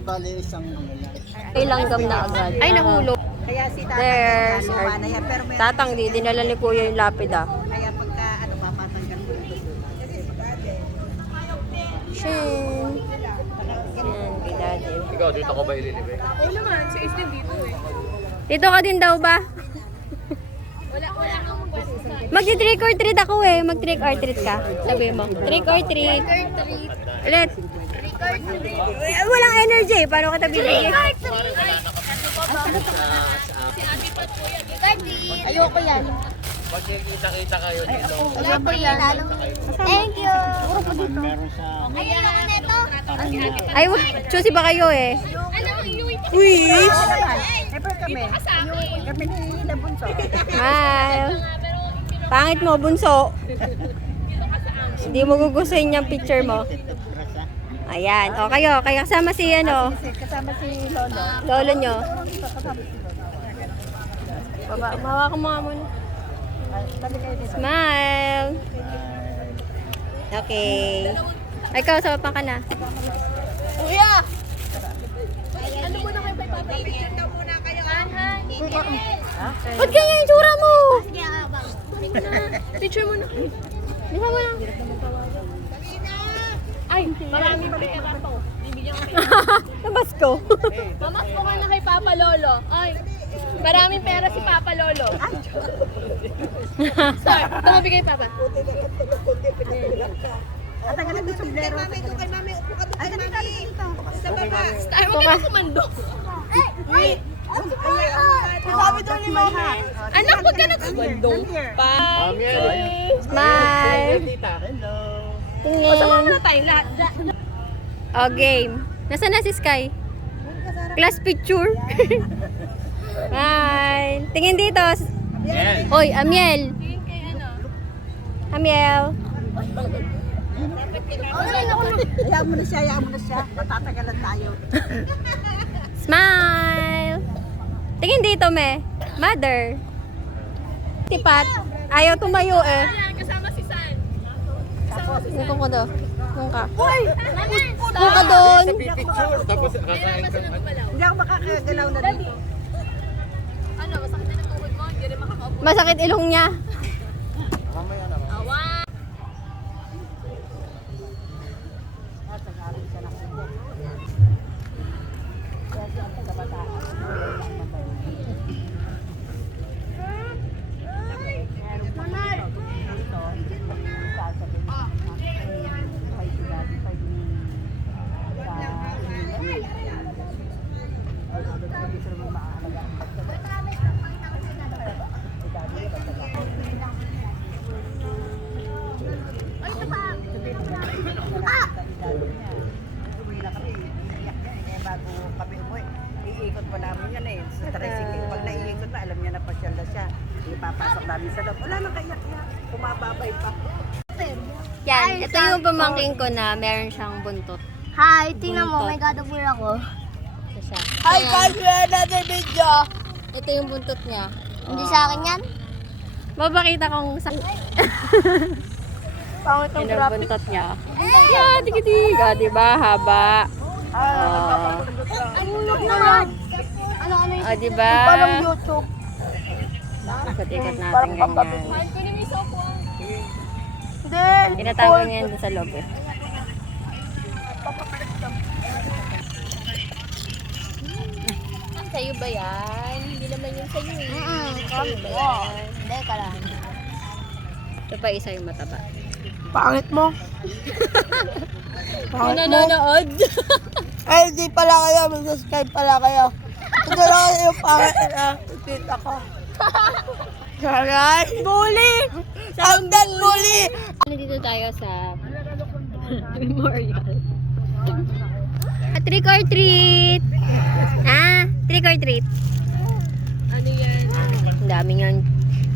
Di bali isang ano lang. Ay, langgam na agad. Ay, nahulog. Kaya si tatay There's luma na yan. Pero may tatang di, dinala ni kuya yung lapid ah. kaya pagka ano papatanggal mo. Shin. Yan, kay daddy. Ikaw, dito ko ba ililibre? Oo naman, sa isla dito eh. Dito ka din daw ba? Wala kang pwede sa Mag-trick or treat ako eh. Mag-trick or treat ka. Sabi mo. Trick or treat. treat. Ulit. Walang energy. Paano kita bibigyan? Ayoko yan. Magkikita-kita kayo dito. Ayoko yan. Thank you. Meron sa Ay, choosy ba kayo eh? Ano, iuwi pa Uy! Siyempre kami. sa akin. Kami ni Labunso. Smile. Pangit mo, bunso. Hindi mo gugustuhin yung picture mo. Ayan. O, kayo kasama si ano, Kasama si Lolo. lolo nyo. Kasama si Lolo. Baba, mawa ko mga muna. Sabi kayo dito. Smile. Okay. Ay, ikaw, sawapan ka na. Kuya! Ano muna kayo pa ipapapicture daw muna kayo? Han. Ba't ganyan yung tsura mo? Picture muna. Bisa mo lang. Ay, maraming pera to. Bibigyan ko kayo. Nabas ko. Mamas ko ka na kay Papa Lolo. Ay, maraming pera si Papa Lolo. Sorry, tumabigay Papa. At ang galang gusto blero. Ay, ano tayo dito? Sa baba. Ay, huwag ka na kumando. Ay! Sabi doon ni Mama. Anak, huwag ka na kumando. Smile. tita. Hello. Masama Tingin. na tayong lahat. O, game. Nasaan na si Sky? Class picture. Smile. Tingin dito. Oy, Amiel. Tingin kay ano. Amiel. Hayaan mo na siya. Matatagalan tayo. Smile. Tingin dito, me. Mother. Tipat. Ayaw tumayo eh. Ayan, kasama si San. Dito ko daw. Doon ka. Uy! Doon ka doon. Picture, tapos kakain ka. Hindi ako makakagalaw na dito. Ano, masakit na yung tuhod mo? Hindi rin makakaupo. Masakit ilong niya. Mamaya naman. Awa! Bago kami umuwi, iikot pa namin yan eh. Sa tricycle, pag naiikot na, alam niya na pasyal na siya. Ipapasok namin sa loob. Wala nang kaiyak-iyak. Kumababay pa. Yan. Ito yung pamangking ko na meron siyang buntot. Hi, tingnan mo, may God of War ako. Ito siya. Hi guys, we're another video. Ito yung buntot niya. Hindi sa akin yan. Mapakita kong sa... Pangit ang Yan ang graphic. buntot niya. Yan, tigidiga. Diba? Haba. Ang ulog naman. Ano yung O, diba? parang YouTube. Ikot-ikot natin ganyan. Mahal ko ni Miss Opo. Hindi. Tinatago niya yan doon sa loob eh. Sa'yo ba yan? Hindi naman yun sa'yo eh. Kami ba? Hindi ka lang. Ito pa isa yung mataba. Pangit mo. Kung nanonood. Ay, hindi pala kayo. Mag-subscribe pala kayo. Ito lang yung pangit na tita ko. Saray! Bully! Sounded bully! Nandito tayo sa memorial. Trick or treat! Trick or treat. Ano yan? Ang daming yung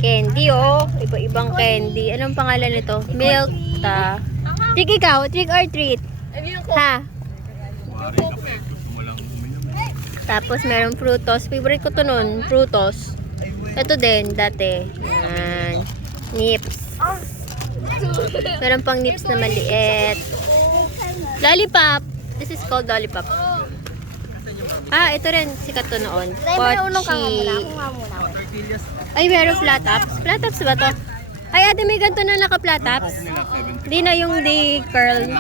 candy oh. Iba-ibang candy. Anong pangalan nito? Milk ta. Trick ikaw, trick or treat. Ay, yung ko. Ha? Tapos meron frutos. Favorite ko to nun, frutos. Ito din, dati. Yan. Nips. Meron pang nips na maliit. Lollipop. This is called lollipop. Ah, ito rin. Sikat to noon. May unong ka nga muna. Pochi. Ako nga muna. Ay, meron flat tops. Flat tops ba to? Ay, ate, may ganito na naka-flat tops. Di na yung di curl.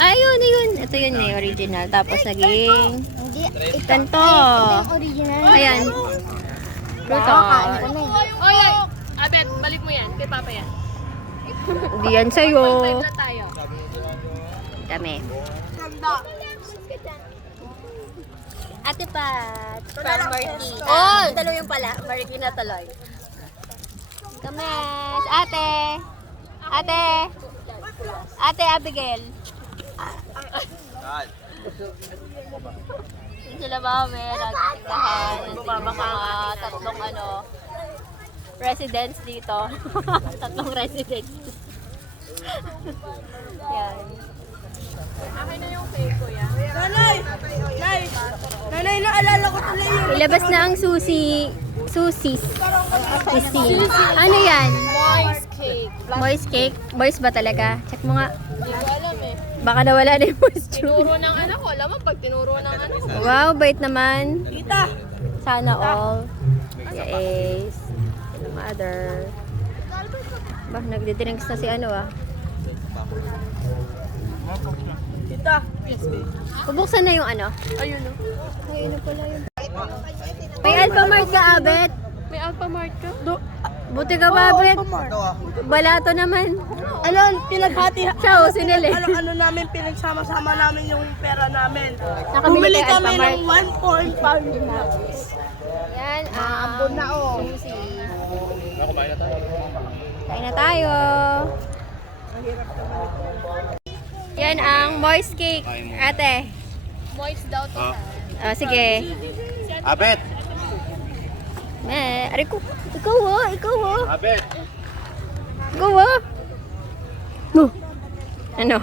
Ay, yun. Ito yun eh, original. Tapos naging Hindi. ganito. Original. Ayan. Fruto. Oy, Abet, balik mo yan. Kay Papa yan. Hindi yan sa'yo. Na tayo. Dami. Ate Pat, from Marky. Oh, tuloy yung pala. Marky na tuloy. Kames. Ate Abigail. Sila mami, nagtindahan. Nandito mga tatlong residents dito. Tatlong residents. Yan. Nanay, naalala ko tuloy yun. Ilabas na ang susi. Susis. Ano yan? Moist cake. Moist cake? Moist ba talaga? Check mo nga. Hindi ko alam eh. Baka nawala na yung moisture. Tinuro ng anak ko. Alam mo, pag tinuro ng anak ko. Wow, bait naman. Tita, Sana all. Yes. Mother. Bah, nagdi-drinks na si tita. Bubuksan na yung Ayun o. Ayun na pala yun. May Alphamart ka, Abet. May Alphamart ka? Buti ka ba, Abet? Balato naman. Ano, pinaghati. Ciao, sinili. Ano namin, pinagsama-sama namin yung pera namin. Nakabili Bumili kay kami Alphamart. ng 1.5. Yan, Ambon na susi. Kumain na tayo. Kain na tayo. Yan ang moist cake. Ate. Moist daw to. Sige. Abet! Aray ko. Ikaw oh. Abet! Ikaw oh. No. Ano?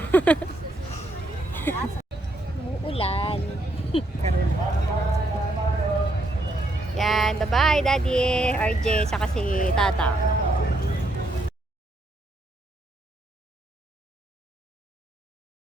Umuulan. Yan. Bye-bye, Daddy. RJ, saka si Tata.